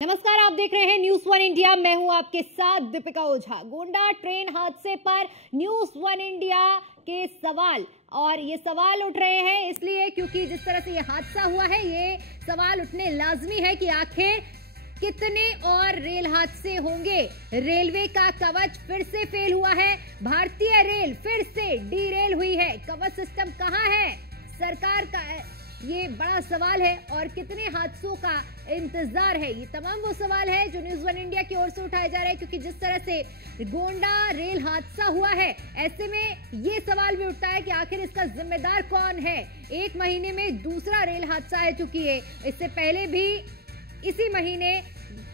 नमस्कार, आप देख रहे हैं न्यूज वन इंडिया। मैं हूं आपके साथ दीपिका ओझा। गोंडा ट्रेन हादसे पर न्यूज वन इंडिया के सवाल, और ये सवाल उठ रहे हैं इसलिए क्योंकि जिस तरह से ये हादसा हुआ है, ये सवाल उठने लाजमी है कि आखिर कितने और रेल हादसे होंगे। रेलवे का कवच फिर से फेल हुआ है। भारतीय रेल फिर से डीरेल हुई है। कवच सिस्टम कहां है? सरकार का ये बड़ा सवाल है। और कितने हादसों का इंतजार है? ये तमाम वो सवाल है जो न्यूज वन इंडिया की ओर से उठाए जा रहे हैं, क्योंकि जिस तरह से गोंडा रेल हादसा हुआ है, ऐसे में ये सवाल भी उठता है कि आखिर इसका जिम्मेदार कौन है। एक महीने में दूसरा रेल हादसा आ चुकी है। इससे पहले भी इसी महीने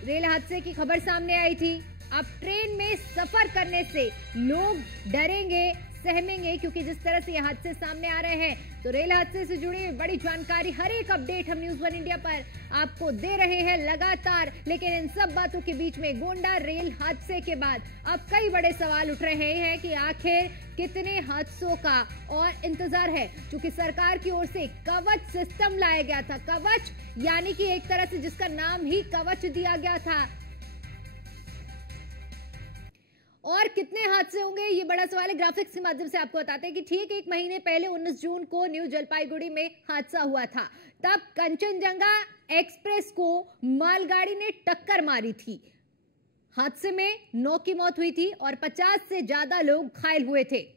रेल हादसे की खबर सामने आई थी। अब ट्रेन में सफर करने से लोग डरेंगे, सहमेंगे, क्योंकि जिस तरह से ये हादसे सामने आ रहे हैं, तो रेल हादसे से जुड़ी बड़ी जानकारी, हर एक अपडेट हम न्यूज वन इंडिया पर आपको दे रहे हैं लगातार। लेकिन इन सब बातों के बीच में गोंडा रेल हादसे के बाद अब कई बड़े सवाल उठ रहे हैं कि आखिर कितने हादसों का और इंतजार है। क्योंकि सरकार की ओर से कवच सिस्टम लाया गया था। कवच यानी कि एक तरह से जिसका नाम ही कवच दिया गया था। और कितने हादसे होंगे, ये बड़ा सवाल है। ग्राफिक्स के माध्यम से आपको बताते हैं कि ठीक एक महीने पहले 19 जून को न्यू जलपाईगुड़ी में हादसा हुआ था। तब कंचनजंगा एक्सप्रेस को मालगाड़ी ने टक्कर मारी थी। हादसे में 9 की मौत हुई थी और 50 से ज्यादा लोग घायल हुए थे।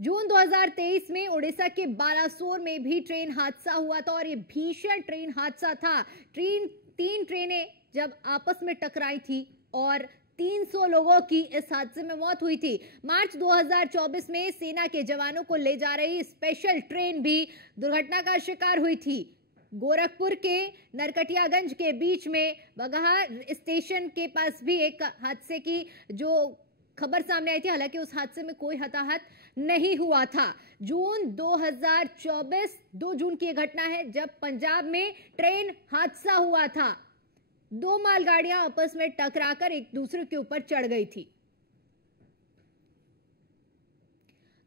जून 2023 में उड़ीसा के बालासोर में भी ट्रेन हादसा हुआ था और ये भीषण ट्रेन हादसा था। तीन ट्रेनें जब आपस में टकराई थी और 300 लोगों की इस हादसे में मौत हुई थी। मार्च 2024 में सेना के जवानों को ले जा रही स्पेशल ट्रेन भी दुर्घटना का शिकार हुई थी। गोरखपुर के नरकटियागंज के बीच में बगहा स्टेशन के पास भी एक हादसे की जो खबर सामने आई थी। हालांकि उस हादसे में कोई हताहत नहीं हुआ था। जून 2024 2 जून की घटना है जब पंजाब में ट्रेन हादसा हुआ था। 2 मालगाड़ियां आपस में टकराकर एक दूसरे के ऊपर चढ़ गई थी।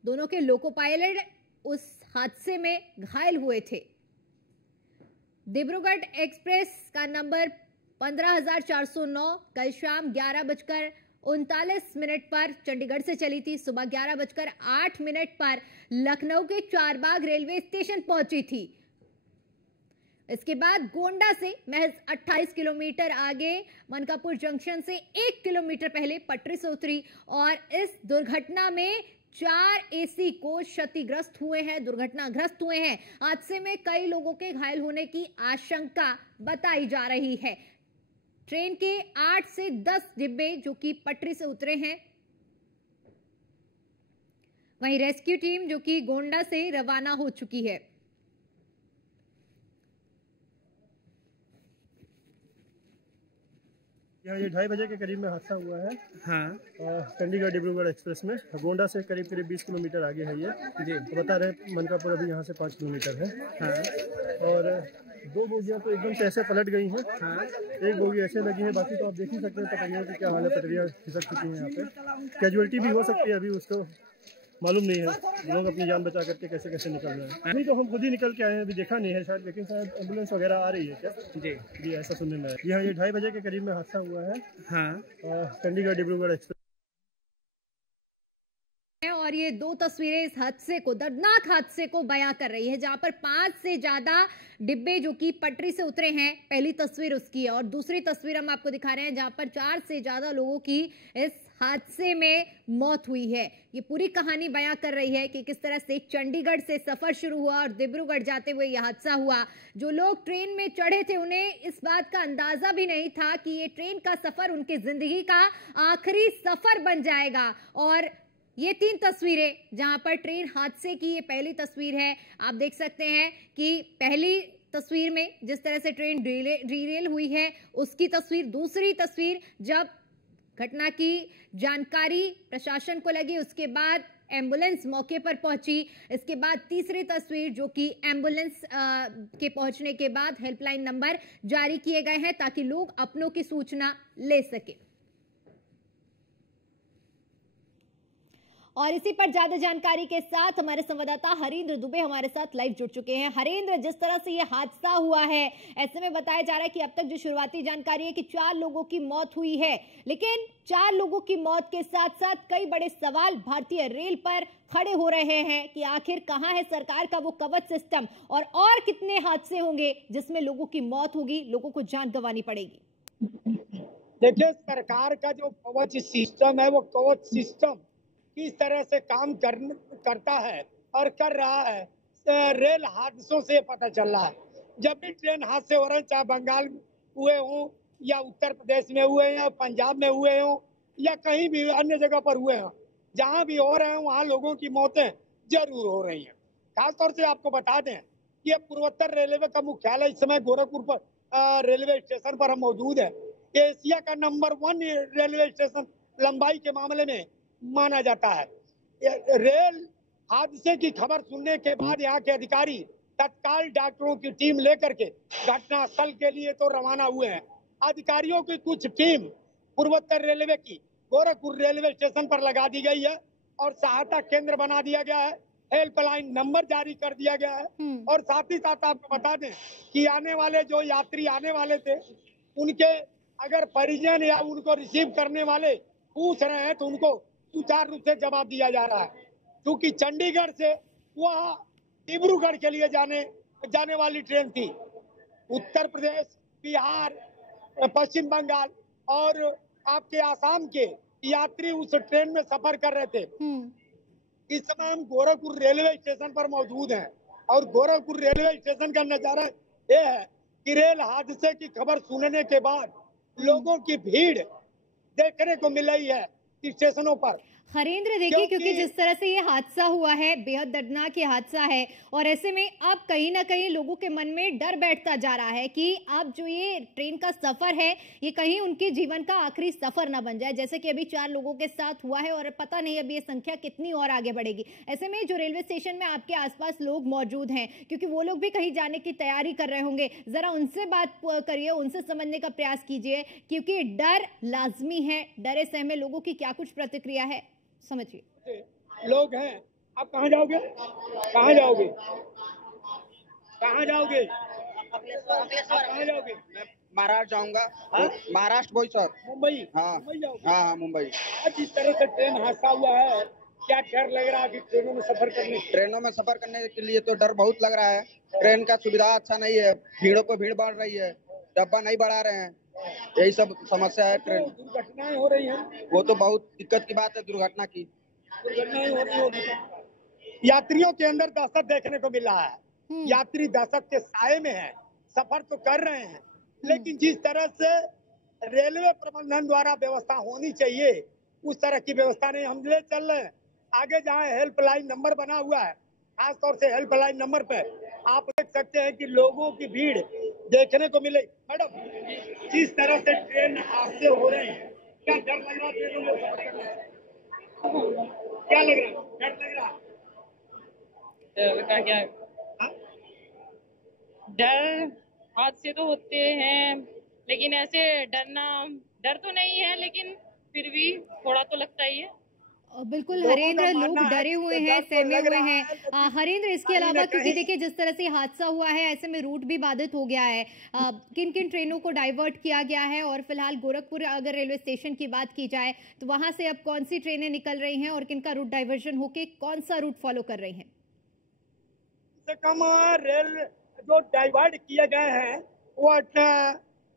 दोनों के लोको पायलट उस हादसे में घायल हुए थे। डिब्रूगढ़ एक्सप्रेस का नंबर 15,409 कल शाम 11:39 पर चंडीगढ़ से चली थी। सुबह 11:08 पर लखनऊ के चारबाग रेलवे स्टेशन पहुंची थी। इसके बाद गोंडा से महज 28 किलोमीटर आगे मनकापुर जंक्शन से 1 किलोमीटर पहले पटरी से उतरी और इस दुर्घटना में 4 एसी कोच क्षतिग्रस्त हुए हैं, दुर्घटनाग्रस्त हुए हैं। हादसे में कई लोगों के घायल होने की आशंका बताई जा रही है। ट्रेन के 8 से 10 डिब्बे जो कि पटरी से उतरे हैं। वहीं रेस्क्यू टीम जो कि गोंडा से रवाना हो चुकी है। ये 2:30 बजे के करीब में हादसा हुआ है। हाँ। चंडीगढ़ डिब्रूगढ़ एक्सप्रेस में गोंडा से करीब 20 किलोमीटर आगे है ये जी। तो बता रहे मनकापुर अभी यहाँ से 5 किलोमीटर है। हाँ। और 2 बोगियाँ तो एकदम से ऐसे पलट गई हैं। हाँ। एक बोगी ऐसे लगी है, बाकी तो आप देख ही सकते हैं पटरियों की क्या हाल है। पटरियाँ खिसक चुकी हैं यहाँ पे। कैजुअलिटी भी हो सकती है, अभी उसको मालूम नहीं है लोग अपनी जान बचा करके कैसे कैसे निकल रहे हैं। नहीं तो हम खुद ही निकल के आए हैं, अभी देखा नहीं है शायद, लेकिन शायद एम्बुलेंस वगैरह आ रही है क्या जी ऐसा सुनने में आया। ये 2:30 बजे के करीब में हादसा हुआ है। हाँ। चंडीगढ़ डिब्रूगढ़ एक्सप्रेस। और ये 2 तस्वीरें इस हादसे को, दर्दनाक हादसे को बयां कर रही है, जहां पर 5 से ज्यादा डिब्बे जो कि पटरी से उतरे हैं। पहली तस्वीर उसकी है और दूसरी तस्वीर हम आपको दिखा रहे हैं जहां पर 4 से ज्यादा लोगों की इस हादसे में मौत हुई है। ये पूरी कहानी बयां कर रही है कि किस तरह से चंडीगढ़ से सफर शुरू हुआ और डिब्रूगढ़ जाते हुए यह हादसा हुआ। जो लोग ट्रेन में चढ़े थे उन्हें इस बात का अंदाजा भी नहीं था कि ये ट्रेन का सफर उनकी जिंदगी का आखिरी सफर बन जाएगा। और ये 3 तस्वीरें जहां पर ट्रेन हादसे की, ये पहली तस्वीर है। आप देख सकते हैं कि पहली तस्वीर में जिस तरह से ट्रेन डीरेल हुई है उसकी तस्वीर। दूसरी तस्वीर जब घटना की जानकारी प्रशासन को लगी, उसके बाद एम्बुलेंस मौके पर पहुंची। इसके बाद तीसरी तस्वीर जो कि एम्बुलेंस के पहुंचने के बाद हेल्पलाइन नंबर जारी किए गए हैं ताकि लोग अपनों की सूचना ले सके। और इसी पर ज्यादा जानकारी के साथ हमारे संवाददाता हरेंद्र दुबे हमारे साथ लाइव जुड़ चुके हैं। हरेंद्र, जिस तरह से ये हादसा हुआ है, ऐसे में बताया जा रहा है कि अब तक जो शुरुआती जानकारी है कि 4 लोगों की मौत हुई है, लेकिन 4 लोगों की मौत के साथ साथ कई बड़े सवाल भारतीय रेल पर खड़े हो रहे हैं कि आखिर कहां है सरकार का वो कवच सिस्टम, और कितने हादसे होंगे जिसमें लोगों की मौत होगी, लोगों को जान गंवानी पड़ेगी। देखिए, सरकार का जो कवच सिस्टम है, वो कवच सिस्टम किस तरह से काम करता है और कर रहा है, रेल हादसों से पता चल रहा है। जब भी ट्रेन हादसे हो रहे हैं, चाहे बंगाल हुए हों या उत्तर प्रदेश में हुए या पंजाब में हुए हों या कहीं भी अन्य जगह पर हुए हों, जहां भी हो रहे हैं वहां लोगों की मौतें जरूर हो रही हैं। खासतौर से आपको बता दें कि पूर्वोत्तर रेलवे का मुख्यालय इस समय गोरखपुर पर रेलवे स्टेशन पर हम मौजूद है। एशिया का नंबर 1 रेलवे स्टेशन लंबाई के मामले में माना जाता है। रेल हादसे की खबर सुनने के बाद यहाँ के अधिकारी तत्काल डॉक्टरों की टीम लेकर के घटनास्थल के लिए तो रवाना हुए हैं। अधिकारियों की कुछ टीम पूर्वोत्तर रेलवे की गोरखपुर रेलवे स्टेशन पर लगा दी गई है और सहायता केंद्र बना दिया गया है। हेल्पलाइन नंबर जारी कर दिया गया है और साथ ही साथ आपको बता दें कि आने वाले जो यात्री आने वाले थे, उनके अगर परिजन या उनको रिसीव करने वाले पूछ रहे हैं तो उनको सुचारू रूप से जवाब दिया जा रहा है, क्योंकि चंडीगढ़ से वह डिब्रूगढ़ के लिए जाने वाली ट्रेन थी। उत्तर प्रदेश, बिहार, पश्चिम बंगाल और आपके आसाम के यात्री उस ट्रेन में सफर कर रहे थे। इस समय हम गोरखपुर रेलवे स्टेशन पर मौजूद हैं और गोरखपुर रेलवे स्टेशन का नजारा यह है कि रेल हादसे की खबर सुनने के बाद लोगों की भीड़ देखने को मिल रही है स्टेशनों पर। हरेंद्र, देखिए, क्योंकि जिस तरह से ये हादसा हुआ है, बेहद दर्दनाक ये हादसा है, और ऐसे में अब कहीं ना कहीं लोगों के मन में डर बैठता जा रहा है कि अब जो ये ट्रेन का सफर है, ये कहीं उनके जीवन का आखिरी सफर ना बन जाए, जैसे कि अभी 4 लोगों के साथ हुआ है और पता नहीं अभी ये संख्या कितनी और आगे बढ़ेगी। ऐसे में जो रेलवे स्टेशन में आपके आसपास लोग मौजूद हैं, क्योंकि वो लोग भी कहीं जाने की तैयारी कर रहे होंगे, जरा उनसे बात करिए, उनसे समझने का प्रयास कीजिए, क्योंकि डर लाजमी है। डरे सहमे लोगों की क्या कुछ प्रतिक्रिया है, समझिए। लोग हैं, आप कहाँ जाओगे? कहाँ जाओगे? कहाँ जाओगे? कहाँ जाओगे? मैं महाराष्ट्र जाऊंगा। महाराष्ट्र बोईसर। मुंबई? हाँ मुंबई जाओगे? हाँ मुंबई। आज इस तरह से ट्रेन हादसा हुआ है, क्या डर लग रहा है कि ट्रेनों में सफर करने के लिए तो डर बहुत लग रहा है। ट्रेन का सुविधा अच्छा नहीं है, भीड़ों पे भीड़ बढ़ रही है, डब्बा नहीं बढ़ा रहे हैं, यही सब समस्या है। ट्रेन दुर्घटनाएं हो रही हैं, वो तो बहुत दिक्कत की बात है, दुर्घटना की। दुर्घटनाएं हो रही होगी। यात्रियों के अंदर दहशत देखने को मिल रहा है। यात्री दहशत के साए में है, सफर तो कर रहे हैं, लेकिन जिस तरह से रेलवे प्रबंधन द्वारा व्यवस्था होनी चाहिए उस तरह की व्यवस्था नहीं। हम ले चल रहे हैं आगे, जहाँ हेल्पलाइन नंबर बना हुआ है, खासतौर से हेल्पलाइन नंबर पे आप देख सकते हैं कि लोगों की भीड़ देखने को मिले। मैडम, जिस तरह से ट्रेन हादसे हो रहे हैं, क्या डर लग रहा है ट्रेनों में सफर करने में? क्या लग रहा है? डर लग रहा है? डर का क्या? डर हादसे तो होते हैं, लेकिन ऐसे डर तो नहीं है, लेकिन फिर भी थोड़ा तो लगता ही है। बिल्कुल हरेंद्र, लोग डरे हुए हैं, सहमे हुए हैं। हरेंद्र, इसके अलावा क्योंकि देखिए जिस तरह से हादसा हुआ है, ऐसे में रूट भी बाधित हो गया है, किन किन ट्रेनों को डाइवर्ट किया गया है, और फिलहाल गोरखपुर अगर रेलवे स्टेशन की बात की जाए तो वहां से अब कौन सी ट्रेनें निकल रही हैं और किनका रूट डाइवर्जन होके कौन सा रूट फॉलो कर रही हैं? कम रेल जो डाइवर्ट किए गए हैं वो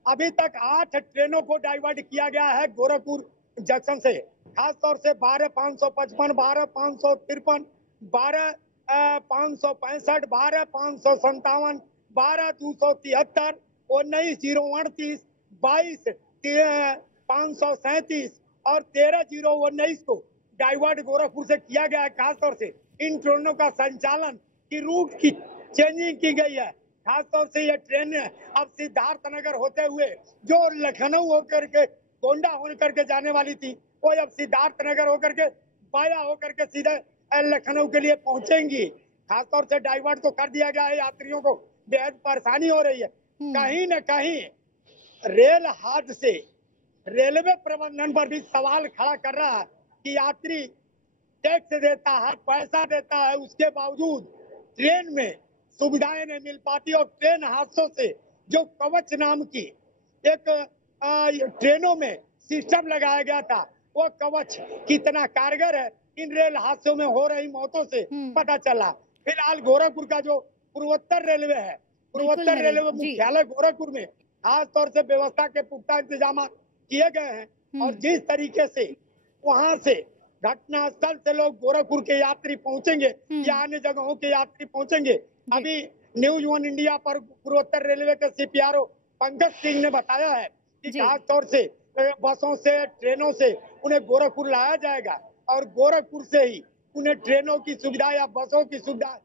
अभी तक 8 ट्रेनों को डाइवर्ट किया गया है गोरखपुर जंक्शन से। खासतौर से 12,555, 12,553, 12,565, 12,557, 12,273, 19,038, 22,537 और 13,019 को डाइवर्ट गोरखपुर से किया गया है। खासतौर से इन ट्रेनों का संचालन की रूट की चेंजिंग की गई है। खासतौर से ये ट्रेन अब सिद्धार्थनगर होते हुए जो लखनऊ होकर के गोंडा होकर के जाने वाली थी, वो अब सिद्धार्थनगर होकर के वाया होकर के सीधे लखनऊ के लिए पहुंचेंगी। खासतौर से डाइवर्ट तो कर दिया गया है, यात्रियों को बेहद परेशानी हो रही है। कहीं न कहीं रेल हादसे रेलवे प्रबंधन पर भी सवाल खड़ा कर रहा है कि यात्री टैक्स देता है, पैसा देता है, उसके बावजूद ट्रेन में सुविधाएं नहीं मिल पाती। और ट्रेन हादसों से जो कवच नाम की एक ट्रेनों में सिस्टम लगाया गया था, वो कवच कितना कारगर है इन रेल हादसों में हो रही मौतों से पता चला। फिलहाल गोरखपुर का जो पूर्वोत्तर रेलवे है, पूर्वोत्तर रेलवे मुख्यालय गोरखपुर में खास तौर से व्यवस्था के पुख्ता इंतजाम किए गए हैं। और जिस तरीके से वहां से घटना स्थल से लोग गोरखपुर के यात्री पहुंचेंगे या अन्य जगहों के यात्री पहुंचेंगे, अभी न्यूज वन इंडिया पर पूर्वोत्तर रेलवे के CPRO पंकज सिंह ने बताया है कि खास तौर से बसों से, ट्रेनों से उन्हें गोरखपुर लाया जाएगा और गोरखपुर से ही उन्हें ट्रेनों की सुविधा या बसों की सुविधा।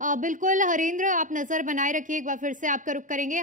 बिल्कुल हरेंद्र, आप नजर बनाए रखिए, एक बार फिर से आपका रुख करेंगे।